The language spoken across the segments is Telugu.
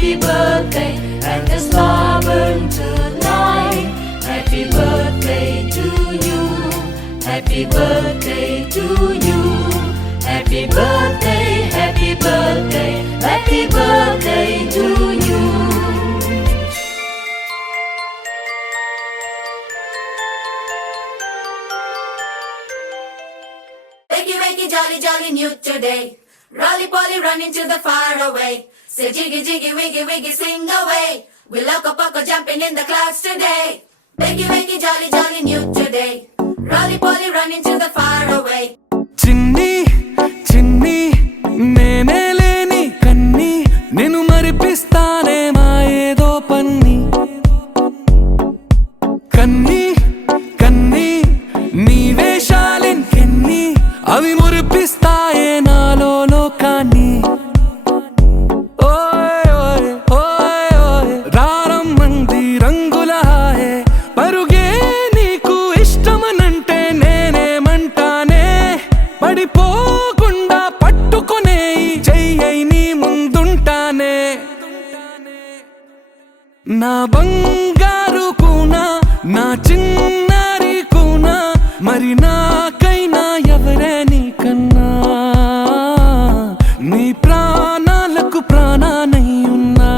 happy birthday, and the star burn tonight. Happy birthday to you, happy birthday to you, happy birthday, happy birthday, happy birthday to you. Wakey, wakey, jolly, jolly, new today. Rolly poly running to the far away. Say jiggy, jiggy, wiggy, wiggy, sing away. We loco poco jumping in the clouds today. Wakey, wakey, jolly, jolly, new today. Rolly poly running to the far away. చిన్ని చిన్ని నేనే లేని కన్ని నేను మరిపిస్తానే మా ఏదో పన్ని కన్ని కన్ని నీ వేషాలింకెన్ని అవి మురిపిస్తాయే నాలో లోకాన్ని ఓయ్ ఓయ్ ఓయ్ ఓయ్ రారమ్మంది రంగుల హాయే పరుగే నీకు ఇష్టమనంటే నేనేమంటానే పడిపోకుండా పట్టుకునే చెయ్యై నీ ముందుంటానే నా బంగారు కూనా నా చిన్నారి కూనా మరి నాకైనా ఎవరే నీకన్నా నీ ప్రాణాలకు ప్రాణానై ఉన్నా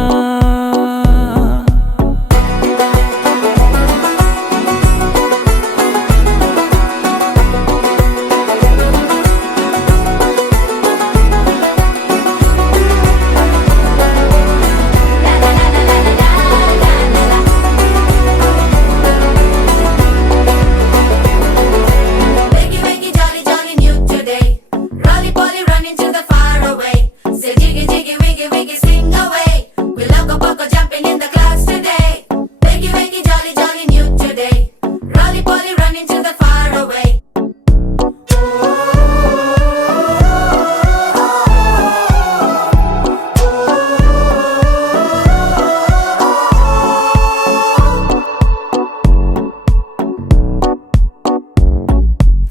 Wakey, wakey, jolly, jolly, new today. Rolly poly running to the far away. Say jiggy, jiggy, wiggy, wiggy, sing away. We loco poco jumping in the clouds today. Wakey, wakey, jolly, jolly, new today. Rolly poly running to the far away.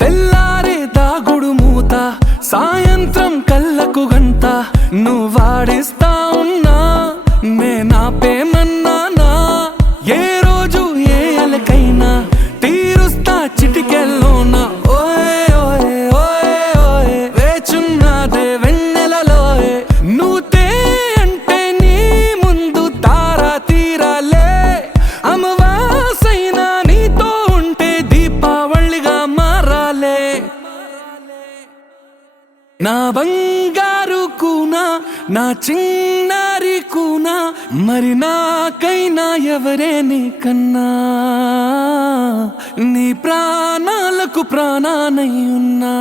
తెల్లారే దాగుడు మూత సాయంత్రం కళ్ళకు గంట నువ్వాడిస్తా ఉన్నా నేనాపేమన్నానా ఏ రోజు ఏ అలకైనా తీరుస్తా చిటికెల్లోనా ఓయ్ ఓయ్ ఓయ్ ఓయ్ వేచున్నదే వెన్నెలలోయే నువ్వుతే అంటే నీ ముందు తారా తీరాలే అమవాసైనా నీతో ఉంటే దీపావళిగా మారాలే నా బంగారు కూనా నా చిన్నారి కూనా మరి నాకైనా ఎవరే నీకన్నా నీ ప్రాణాలకు ప్రాణానై ఉన్నా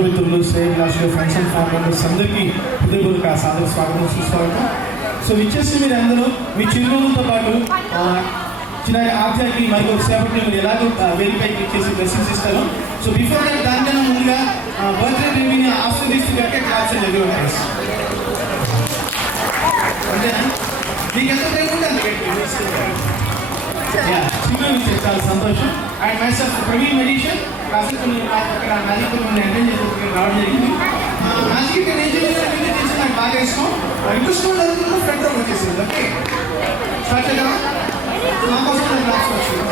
బంధుమిత్రులు శ్రేయభిలాషులు ఫ్రెండ్స్ అండ్ ఫ్యామిలీ మెంబర్స్ అందరికీ హృదయపూర్వక సాదర స్వాగతం సుస్వాగతం. సో విచ్చేసి మీరు అందరూ మీ చిరునవ్వులతో పాటు చిన్నారి ఆధ్యాకి మరి సేపట్లో మీరు ఎలాగో వేదికపైకి చేసి బ్లెస్సింగ్స్ ఇస్తారు. సో బిఫోర్ దట్ దానికన్నా ముందుగా బర్త్డే బేబీని ఆస్వాదిస్తూ కనుక క్లాప్స్ అని చెప్పి ఉంటాయి. అంతేనా? మీకు ఎంత టైం ఉంటే అంత చిన్న చాలా సంతోషం. అండ్ మైసెల్ఫ్ ప్రవీణ్ మెడిషన్ కాసేపు అక్కడ మ్యాజిక్ అటెండ్ చేసి రావడం జరిగింది. మ్యాజిక్ ఇక్కడ ఏం చేసి నాకు బాగా ఇష్టం. ఇంట్రెస్ట్ జరుగుతుందో ఫ్రెండ్ వచ్చేసింది. ఓకే స్టార్ట్ చేద్దామా? నా కోసం క్లాస్ వచ్చింది.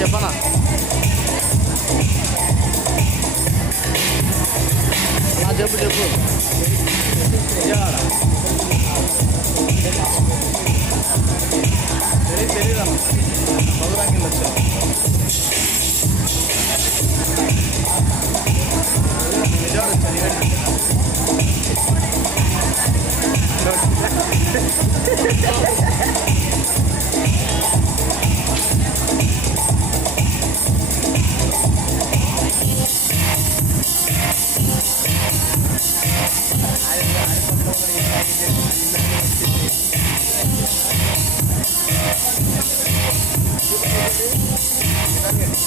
చెప్పనా చెప్పు తెలియదా బౌరాకి వచ్చా నిజాడు చదివాడు Gracias.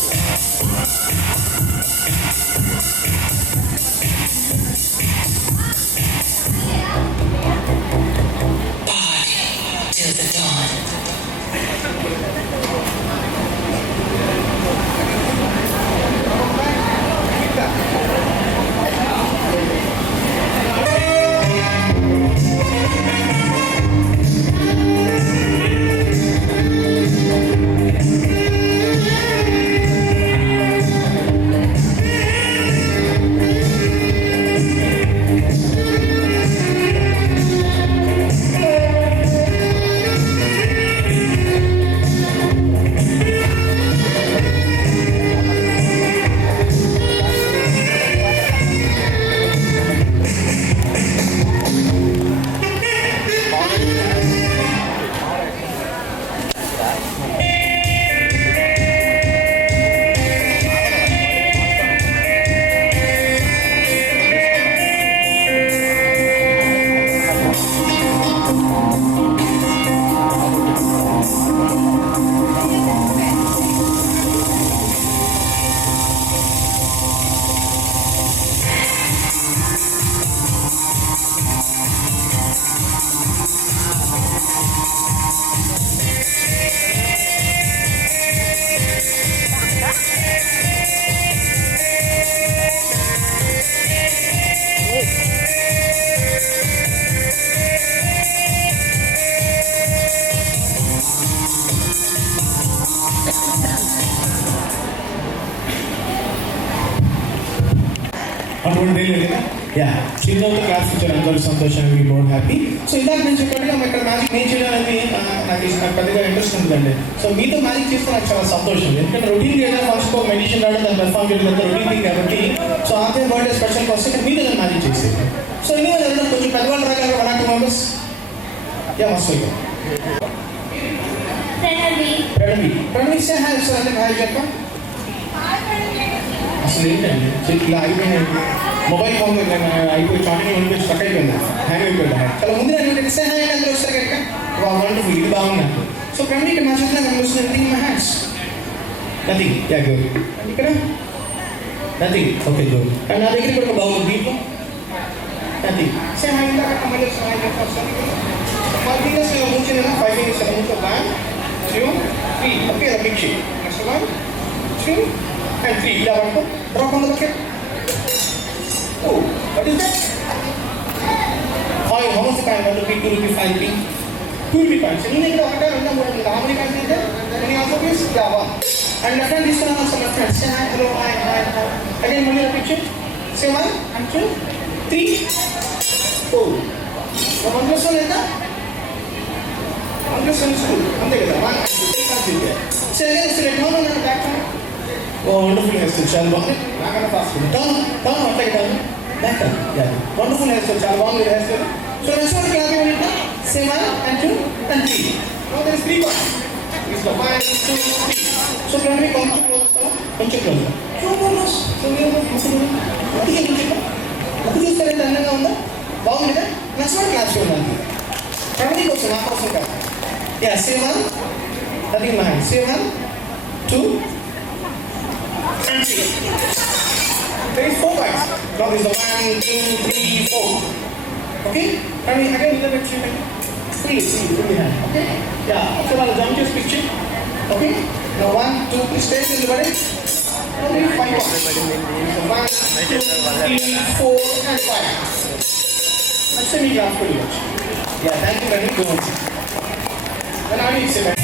అటువంటి లేదు కదా యా చిన్నతో క్లాస్ ఇచ్చారు అందరూ సంతోషంగా మీ మోర్ హ్యాపీ సో ఇందాక నేను చెప్పినట్టుగా ఇక్కడ మ్యాజిక్ నేను చేయడానికి నాకు పెద్దగా ఇంట్రెస్ట్ ఉందండి సో మీతో మ్యాజిక్ చేస్తే నాకు చాలా సంతోషం ఎందుకంటే రొటీన్ ఏదైనా ఫస్ట్ మెడిషన్ రావడం దాన్ని పెర్ఫామ్ చేయడం అంతా రొటీన్ థింగ్ కాబట్టి సో ఆర్థిక బర్త్డే స్పెషల్ వస్తే మీరు ఏదైనా మ్యాజిక్ చేసేది సో ఇన్ని వాళ్ళు కొంచెం పెద్దవాళ్ళు రాగలరు 1 or 2 మెంబర్స్ యా మస్తు ప్రణవి సే హాయ్ సార్ అంటే హాయ్ చెప్ప అసలు ఏంటండి ఇలా అయిపోయింది మొబైల్ ఫోన్ అయిపోయి చాటింగ్ ఉంటే స్టక్ అయిపోయింది హ్యాంగ్ అయిపోయింది చాలా ముందు నేను సే హాయ్ అంటే వస్తారు కనుక వండర్ఫుల్ ఇది బాగుంది సో ప్రణవి ఇక్కడ నా చేతిలో కనిపిస్తుంది everything my hands nothing yeah good ఇక్కడ నథింగ్ ఓకే గుడ్ కానీ నా దగ్గర ఇక్కడ ఒక బాగుంది దీంట్లో నథింగ్ సే హాయ్ ఇందాక మళ్ళీ హాయ్ చెప్పాలి 5 fingers ఇలా ముంచిన 5 fingers ఇలా ముంచు 1 2 3 ఓకే ఇలా మిక్స్ చేయి నెక్స్ట్ 1 2 and 3 ఇలా పట్టుకో drop on the bucket oh what is that how much kind of rupee 2 rupee 5 rupee 2 rupee coins నేను ఇక్కడ ఒకటే రెండు మూడు how many coins is there any also please yeah one and left hand తీసుకున్నాను also left hand say hi hello hi hi again మళ్ళీ repeat చేయి say 1 and 2 3 4 one plus 1 ఎంత 1 plus 1 is 2 అంతే కదా 1 and 2 3 coins is there say again select one on the back hand oh wonderful hairstyle చాలా బాగుంది నాకన్నా ఫాస్ట్ టర్న్ అట్లా turn back turn yeah wonderful hairstyle చాలా బాగుంది hairstyle so next one class ఏంటంటే సే 1 and 2 and 3 now there is 3 points is the 1 2 3 so Pranavi కొంచెం క్లోజ్ సో మీరు అది చూస్తే అందంగా ఉందా బాగుంది కదా నెక్స్ట్ వన్ క్లాస్ చూడండి ప్రణవి కోసం నా కోసం కాదు యా సే 1 అది my hand say 1 2 and 3 there is 4 points now is the 1 2 3 4 okay and again with the next one fully hand okay yeah so now jump to picture okay now 1 2 3 stages in the body only 5 points so 1 2 3 4 and 5 that's a me class pretty much yeah thank you very much then I need to say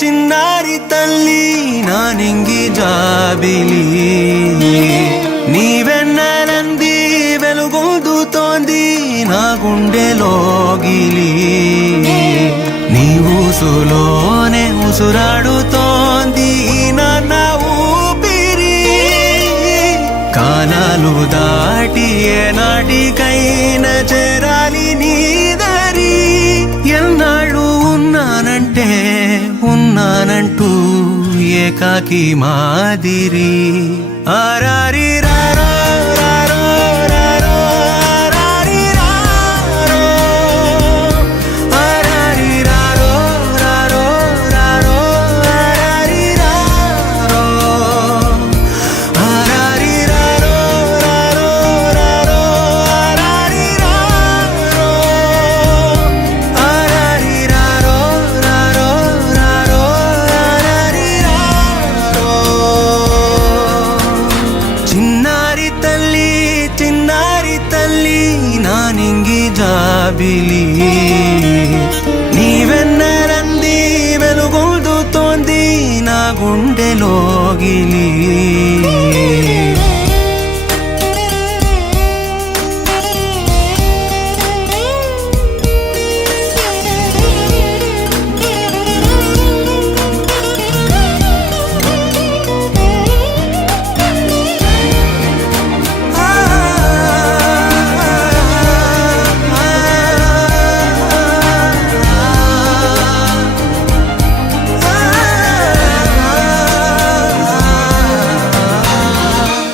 చిన్నారి తల్లి నా నింగి జాబిలి నీ వెన్నెలంది వెలుగొందుతోంది నా గుండెలోగిలి నీ ఊసులోనే ఉసురాడుతోంది నా ఊపిరి కాలాలు దాటి ఏనాటికైనా చేరాలి నీ దరి ఎన్నాళ్ళు ఉన్నానంటూ ఏకాకి మాదిరి ఆరారి రారో రారో రారో ఆరారి రారో ఆరారి రారో రారో రారో ఆరారి రారో ఆరారి రారో రారో రారో ఆరారి రారో ఆరారి రారో రారో రారో ఆరారి రారో చిన్నారి తల్లి నా నింగి జాబిలి నీ వెన్నెలంది వెలుగొందుతోంది నా గుండెలోగిలి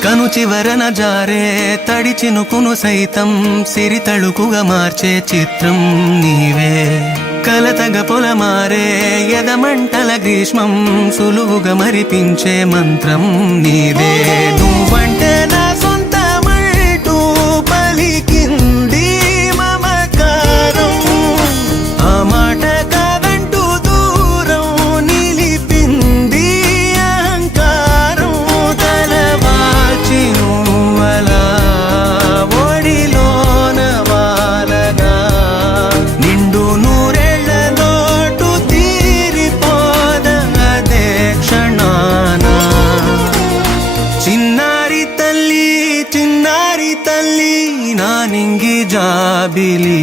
కను చివరన జారే తడి చినుకును సైతం సిరి తళుకుగా మార్చే చిత్రం నీవే కలతగ పొలమారే ఎదమంటల గ్రీష్మం సులువుగా మరిపించే మంత్రం నీదే నువ్వంటే నా సొంతమంటూ పలికింది మమకారం ఆ మాట కాదంటూ దూరం నిలిపింది అహంకారం తలవాల్చి నువ్వలా ఒడిలోన వాలగా నిండు నూరేళ్ల లోటు తీరిపోదదే క్షణాన చిన్నారి తల్లి నా నింగి జాబిలి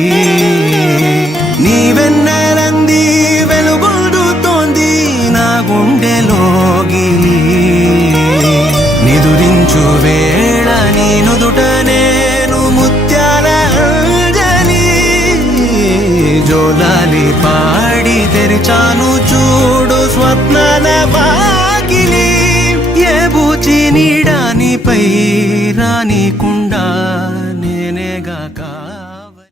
నీ వెన్నెలంది వెలుగొందుతోంది నా గుండెలోగిలి నిదురించు వేళ నీ నుదుట నేను ముత్యాల అంజలి జోలాలి పాడి తెరిచాను చూడు స్వప్నాల వాకిలి ఏ బూచి నీడానిపై రానికుండా నేనేగా కావాలి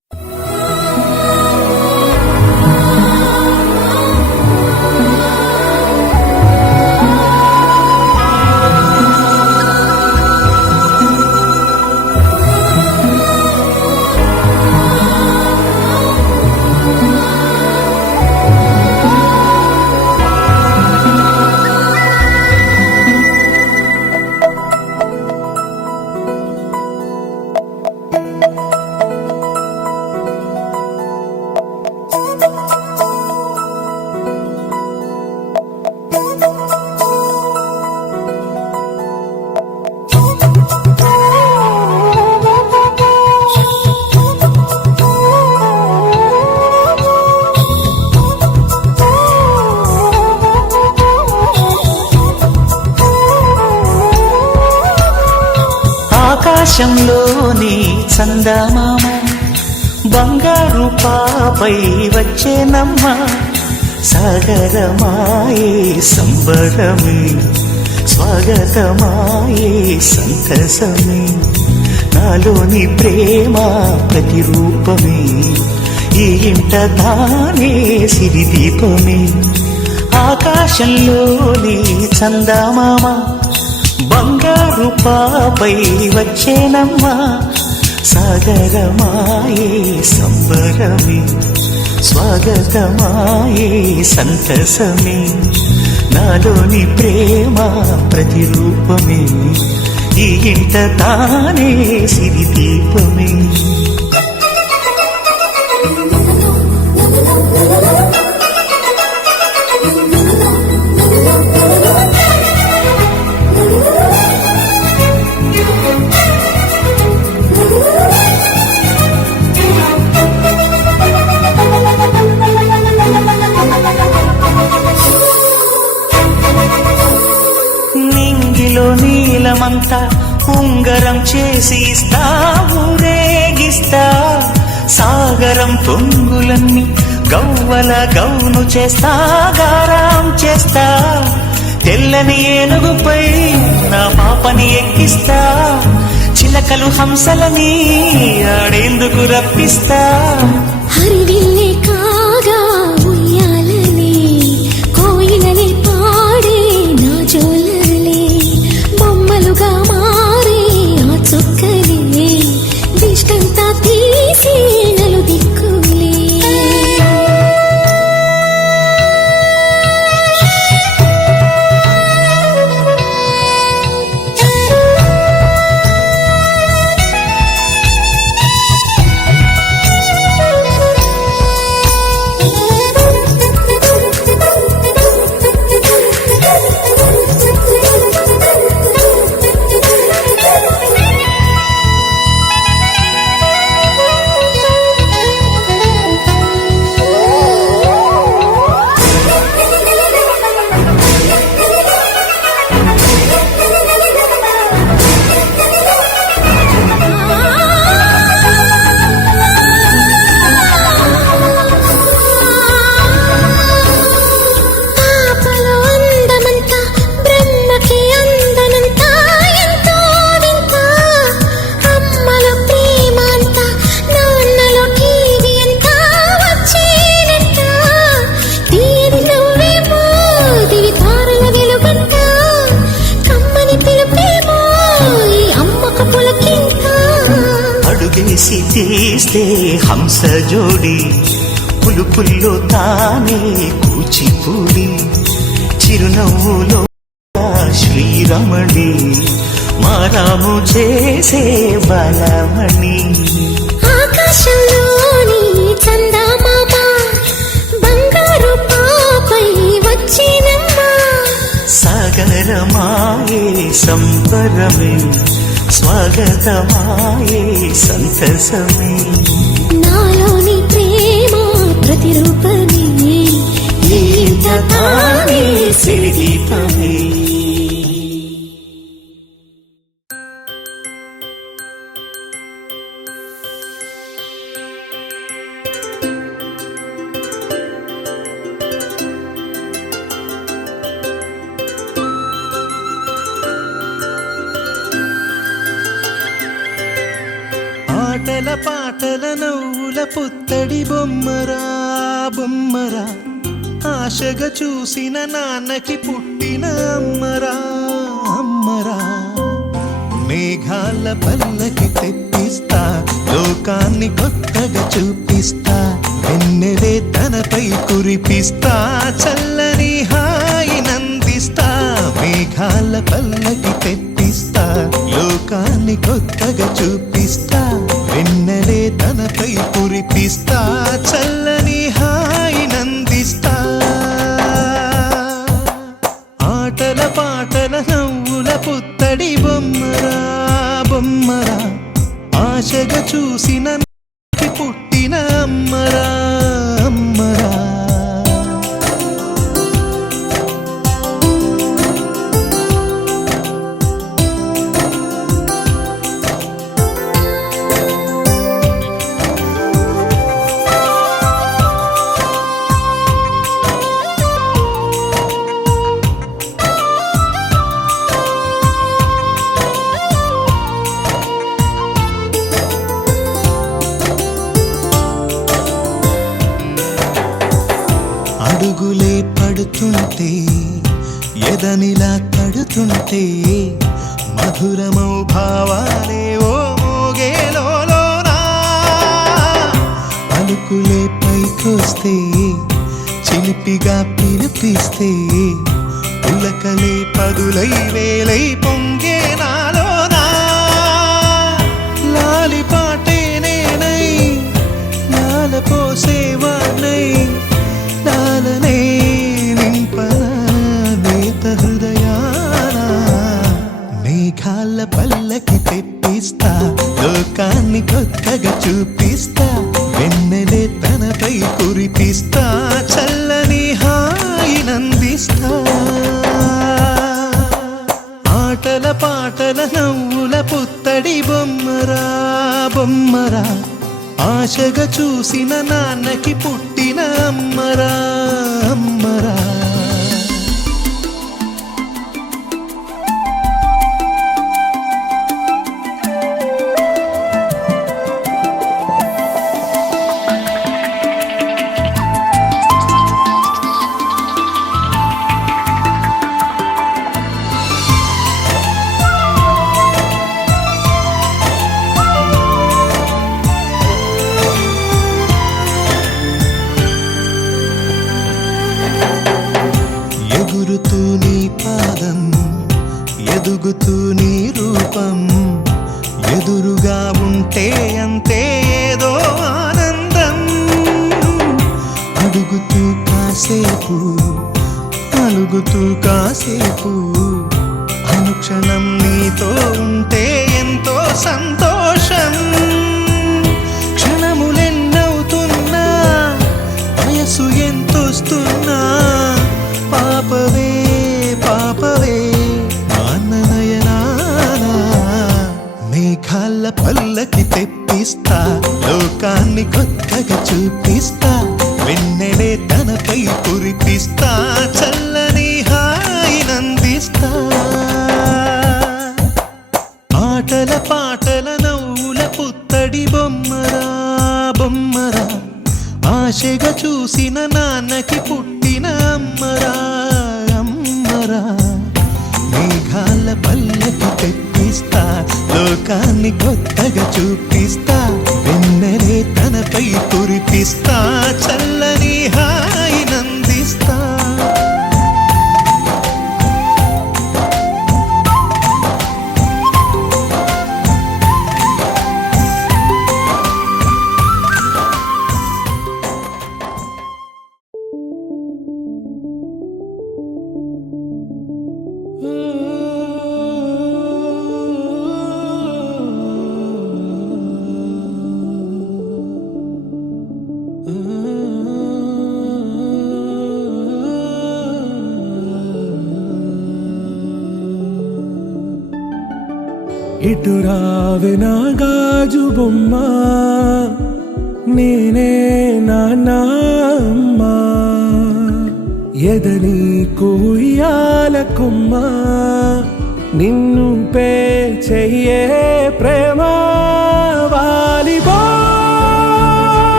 ఆకాశంలోని చందమామ బంగారు పాపై వచ్చేనమ్మ సాగరమాయే సంబరమే స్వాగతమాయే సంతసమే నాలోని ప్రేమ ప్రతిరూపమే ఈ ఇంట తానే సిరిదీపమే ఆకాశంలోని చందమామ బంగారు పాపై వచ్చేనమ్మా సాగరమాయే సంబరమే స్వాగతమాయే సంతసమే నాలోని ప్రేమ ప్రతిరూపమే ఈ ఇంట తానే సిరిదీపమే No, no, no, no, no, no, no, no. ప్రాణమంతా ఉంగరం చేసి ఇస్తా, ఊరేగిస్తా. సాగరం పొంగులన్నీ గవ్వల గౌను చేస్తా, గారాం చేస్తా. తెల్లని ఏనుగుపై నా పాపని ఎక్కిస్తా, చిలకలు హంసలని ఆడేందుకు రప్పిస్తా. హరివిల్లే కాగా ఉయ్యాలలే, కోయిలలే పాడే నా జోలలే, బొమ్మలుగా మారే ఆ చుక్కలే, దిష్టంతా తీసి నలు దిక్కులే. అడుగేసి తీస్తే హంస జోడి, పులుపుల్లో తానే కూచిపూడి, చిరునవ్వులో శ్రీరమణి, మారాము చేసే బలమణి. ఆకాశంలోని చందమామ బంగారు పాపై వచ్చినమ్మా, సాగరమాయే సంబరమే, స్వాగతమాయే సంతసమే. నాలోని ప్రేమ ప్రతిరూపమే, ఈ ఇంట తానే సిరిదీపమే. ఆటల పాటల నవ్వుల పుత్తడి బొమ్మరా బొమ్మరా, ఆశగా చూసిన నాన్నకి పుట్టిన అమ్మరా అమ్మరా. మేఘాల పల్లకి తెప్పిస్తా, లోకాన్ని కొత్తగా చూపిస్తా, వెన్నెలే తనపై కురిపిస్తా, చల్లని హాయి నందిస్తా. మేఘాల పల్లకి తెప్పిస్తా, లోకాన్ని కొత్తగా చూపిస్తా, వెన్నెలే తనపై కురిపిస్తా, చల్లని హాయి నందిస్తా. ఆటల పాటల నవ్వుల పుత్తడి బొమ్మరా బొమ్మరా, ఆశగా చూసిన పుట్టిన అమ్మరా అమ్మరా. అడుగులే పడుతుంటే, ఎదనిలా తడుతుంటే, మధురమౌ భావాలే ఓ మోగేలోనా. పలుకులే పైకొస్తే, చిలిపిగా పిలిపిస్తే, పులకలే పదులై వేలై పొంగే నాలోనా. లాలిపాటే నేనై లాలపోసేవాణ్ణై, లాలనే నింపనా నేత హృదయాన. మేఘాల పల్లకి తెప్పిస్తా, లోకాన్ని కొత్తగా చూపిస్తా, వెన్నెలే తనపై కురిపిస్తా, చల్లని హాయి నందిస్తా. ఆటల పాటల ఆశగా చూసిన నాన్నకి పుట్టిన అమ్మరా అమ్మరా. ఎగురుతూ నీ పాదం, ఎదుగుతూ నీ రూపం, ఎదురుగా ఉంటే అంతే ఏదో ఆనందం. అడుగుతూ కాసేపు, అలుగుతూ కాసేపు, అనుక్షణం నీతో ఉంటే ఎంతో సంతోషం. క్షణములెన్నవుతున్నా, వయసు ఎంతొస్తున్నా, పాపవే పాపవే నాన్ననయనానా. మేఘాల పల్లకి తెప్పిస్తా, లోకాన్ని కొత్తగా చూపిస్తా, వెన్నెలే తనపై కురిపిస్తా, చల్లని హాయినందిస్తా. ఆటల పాటల నవ్వుల పుత్తడి బొమ్మరా బొమ్మరా, ఆశగా చూసిన నాన్నకి పుట్టిన అమ్మరా అమ్మరా. మేఘాల పల్లకి తెప్పిస్తా, లోకాన్ని కొత్తగా చూపిస్తా, వెన్నెలే తనపై కురిపిస్తా, చల్లని హాయినందిస్తా. ఇటు రావే నా గాజు బొమ్మ, నేనే నాన్నమ్మ, ఎదని కుయ్యాల కొమ్మ, నిన్ను పే చెయ్యే ప్రేమ వాలిబో.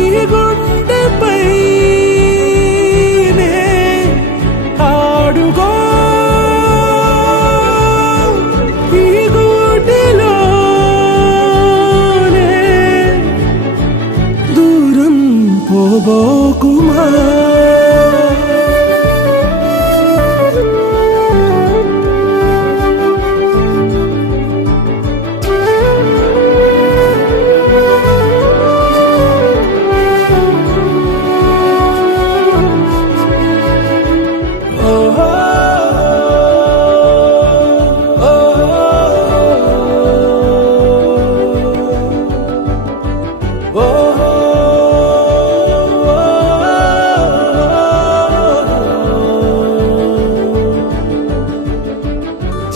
ఈ గుండెపై ఆడుగో, పోబోకుమా.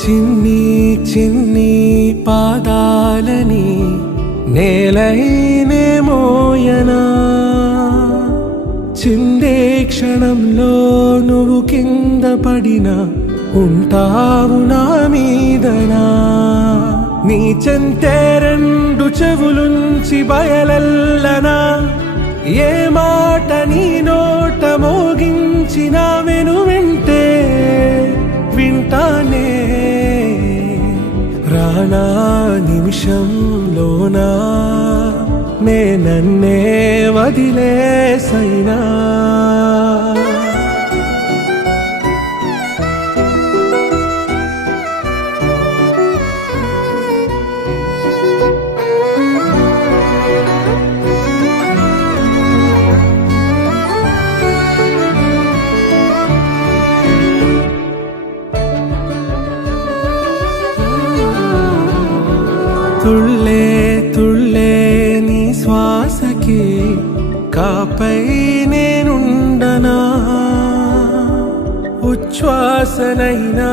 చిన్ని చిన్ని పాదాలని నేలైనే మోయనా, చిందే క్షణంలో నువ్వు కింద పడినా ఉంటావు నా మీదనా. నీ చెంతే రెండు చెవులుంచి బయలెల్లనా, ఏ మాట నీ నోట మోగించిన వెను వింటే వింటానే. రానా నిమిషంలోనా నే నన్నే వదిలేసైనా. తుళ్ళే తుళ్ళే నీ శ్వాసకి కాపై నేనుండనా, ఉచ్ఛ్వాసనైనా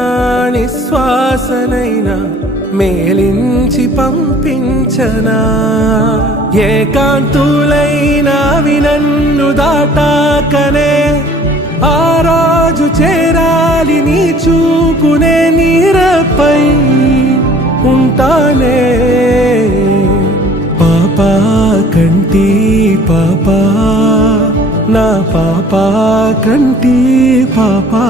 నిశ్వాసనైనా మేలించి పంపించనా ఏకాంతులైనా నన్ను దాటాకనే ఆ రోజు చేరాలి నీ చూపునే నీరపై ఉంటానే పాపా కంటి పాపా నా పాపా కంటి పాపా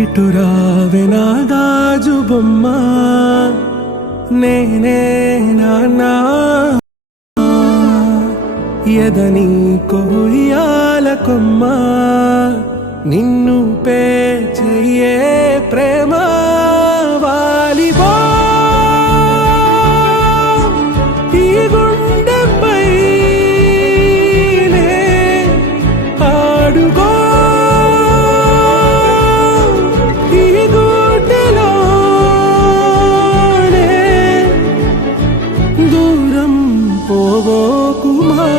ఇటు రావే నా గాజు బొమ్మ నేనే నాన్నా ఎదని కొయ్యాల కొమ్మ నిన్ను పే చెయ్యే ప్రేమ వాలిబో ఈ గుండెపై ఆడుకో ఈ గుడ్డెలోనే దూరం పోవోకుమా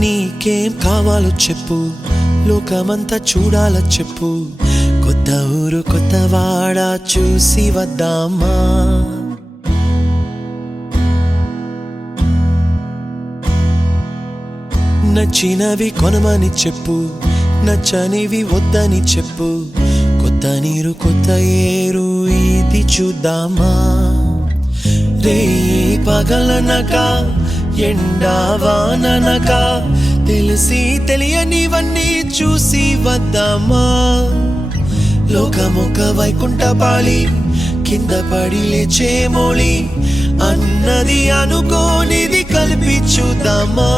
నీకేం కావాలో చెప్పు లోకమంతా చూడాల చెప్పు కొత్త ఊరు కొత్త వాడ చూసి వద్దామా నచ్చినవి కొనమని చెప్పు నచ్చనివి వద్దని చెప్పు కొత్త నీరు కొత్త ఏరు ఇది చూద్దామా రే పగలనక ఎండావాననక తెలిసి తెలియనివన్నీ చూసి వద్దామా లోకమొక వైకుంఠపాళి కింద పడి లేచే మోళి అన్నది అనుకోనిది కలిపి చూద్దామా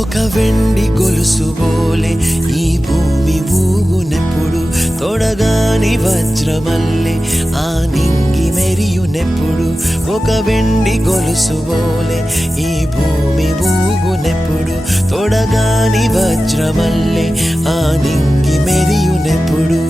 ఒక వెండి గొలుసు బోలే ఈ భూమి ఊగునెప్పుడు తొడగాని వజ్రమల్లె ఆ నింగి మెరియునెప్పుడు ఒక వెండి గొలుసు బోలే ఈ భూమి ఊగునెప్పుడు తొడగాని వజ్రమల్లె ఆ నింగి మెరియునెప్పుడు